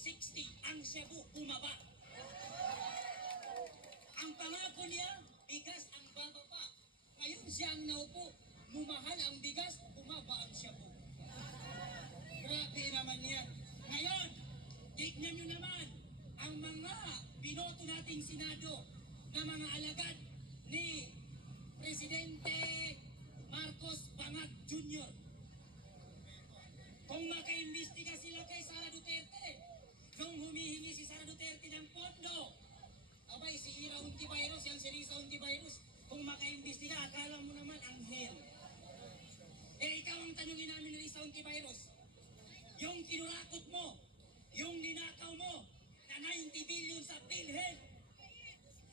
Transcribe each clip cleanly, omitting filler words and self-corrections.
560 ang Cebu bumaba. Ang pangako niya, bigas ang bababa. Ngayon siya ang naupo, mumahal ang bigas, bumaba ang Cebu. Grabe naman yan. Ngayon, tignan nyo naman ang mga binoto nating Senado na mga alagad ni Presidente Marcos Bangat Jr. Kung makaimbestiga sila kay Sara Duterte, nung humihingi si Sara Duterte ng pondo, abay si Ira Hontiveros, yan si Risa Hontiveros, kung makaimbestiga, akala mo naman anghel. Ikaw ang tanungin namin ni Risa Hontiveros, yung kinurakot mo, yung ninakaw mo, na 90 billion sa PhilHealth,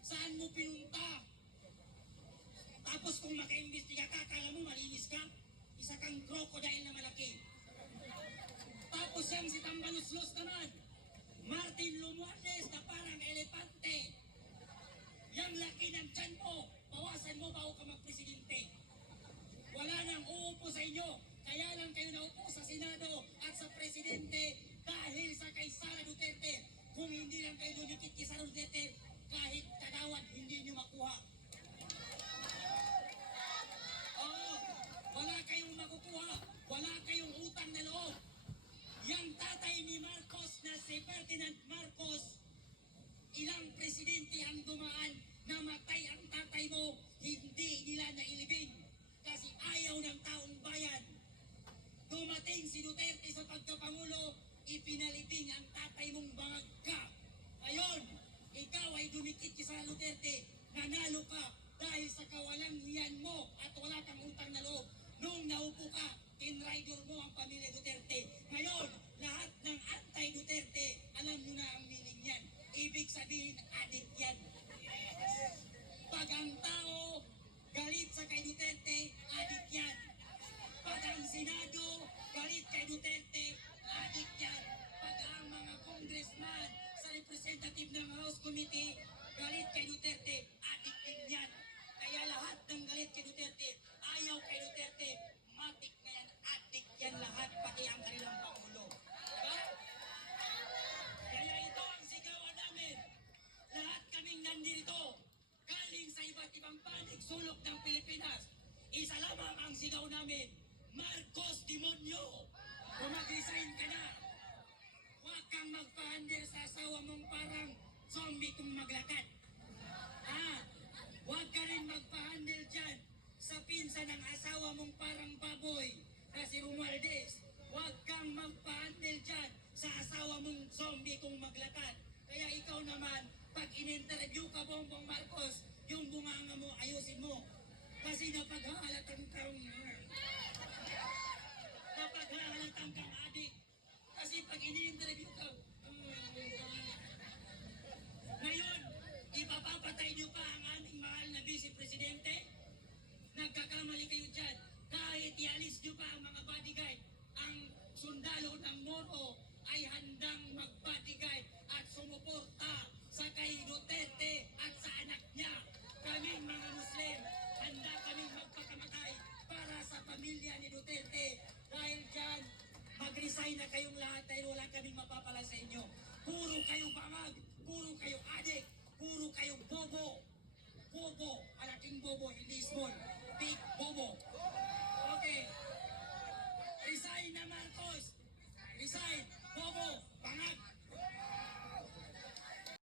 saan mo pinunta? Tapos kung makaimbestiga ka, akala mo malinis ka? Isa kang crocodile na malaki. Tapos yan si Tambaluslos naman, Martin Romualdez na parang elepante. Yang laki ng tiyan mo, bawasan mo bago ka magpresidente. Wala nang uupo sa inyo, kaya lang kayo naupo sa Senado at sa Presidente dahil sa kay Sara Duterte. Kung hindi lang kayo dumikit kay Sara Duterte, kahit kagawad hindi nyo makuha. Oo, wala kayong makukuha, wala kayong utang na loob. Yang tatay ni Marcos na si Ferdinand Marcos, ilang presidente ang dumaan, namatay ang tatay mo, hindi nila nailibing kasi ayaw ng taong bayan. Dumating si Duterte sa pagkapangulo, ipinalibing ang tatay mong bangag ka. Ngayon, ikaw ay dumikit kay Sara Duterte, nanalo ka dahil sa kawalang hiyan mo at wala kang utang na loob. Nung naupo ka, tinrider mo ang pamilya Duterte. Ngayon, lahat ng anti-Duterte, alam nyo na ang meaning yan. Ibig sabihin, adik yan. Pag ang tao galit sa kay Duterte, adik yan. Pag ang Senado galit kay Duterte, adik yan. Pag ang mga congressman sa representative ng House Committee galit kay Duterte, adik din yan. Kaya lahat ng galit kay Duterte, ayaw kay Duterte, matik na yan, adik yan lahat, pati ang kanilang Pangulo. Diba? Kaya ito ang sigawan namin. Lahat kaming nandito, galing sa iba't ibang panig, sulok ng Pilipinas. Isa lamang ang sigaw namin, Marcos Demonyo! Kung mag-resign ka na, huwag kang magpa-under sa asawa mong parang zombie kung maglakad. Huwag ka rin magpa-handle dyan sa pinsan ng asawa mong parang baboy na si Romualdez. Huwag kang magpa-handle dyan sa asawa mong zombie kung maglakad. Kaya ikaw naman, pag in-interview ka, Bongbong Marcos, yung bunganga mo, ayusin mo. Kasi napaghahalatan kang adik. Kasi pag in-interview ka, ngayon, ipapapatay niyo pa ang aming mahal na Vice Presidente? Nagkakamali kayo dyan. Kahit ialis niyo pa ang mga bodyguard, ang sundalo ng Moro ay handang mag-bodyguard at sumuporta sa kay Duterte at sa anak niya. Kaming mga Muslim, handa kaming magpakamatay para sa pamilya ni Duterte. Dahil dyan, mag-resign na kayong lahat dahil wala kaming mapapala sa inyo. Puro kayong bangag, puro kayong adik, puro kayong bobo. Bobo, malaking bobo, hindi small.